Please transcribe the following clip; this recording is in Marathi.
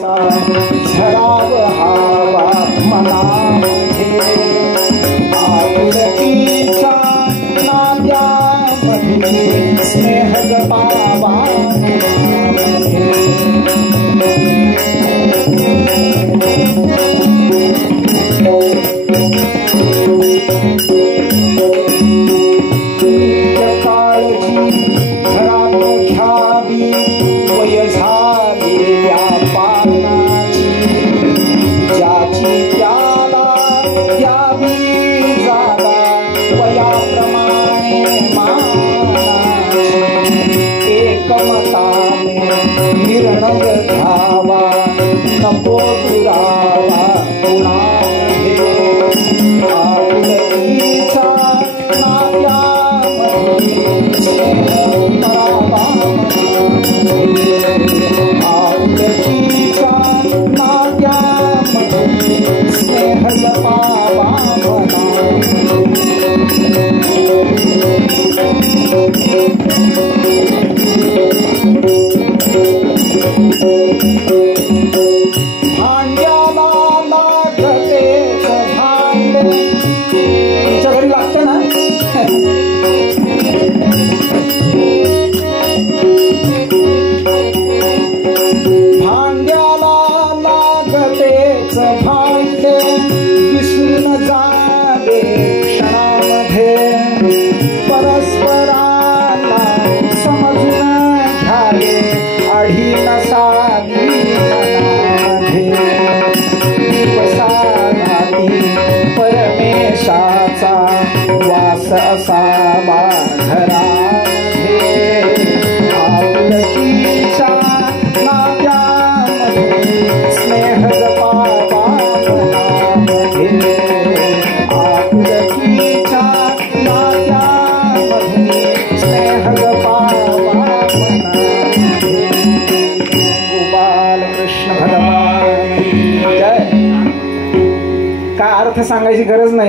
झराव हावा मनामध्ये आपुलकीचा नात्यामध्ये स्नेह जपावा काळजी घरात घ्यावी वय झालेल्या पानाची ज्याची त्याला द्यावी जागा वयाप्रमाणे मानाची एकमताने निर्णय घ्यावा नको दुरावा कुणामध्ये आपुलकीचा भांड्याला लागतेच भांडे तुमच्या घरी लागतं ना भांड्याला लागतेच भांडे विसरून जावे क्षणामध्ये परस्पराला समजून घ्यावे आढी नसावी परमेशाचा वास असावा घरामध्ये आपुलकीच्या नात्यामध्ये स्नेह जपावा मनामध्ये आपुलकीच्या नात्यामध्ये स्नेह जपावा मनामध्ये गोपाल कृष्ण भगवान जय. काय अर्थ सांगायची गरज नाही.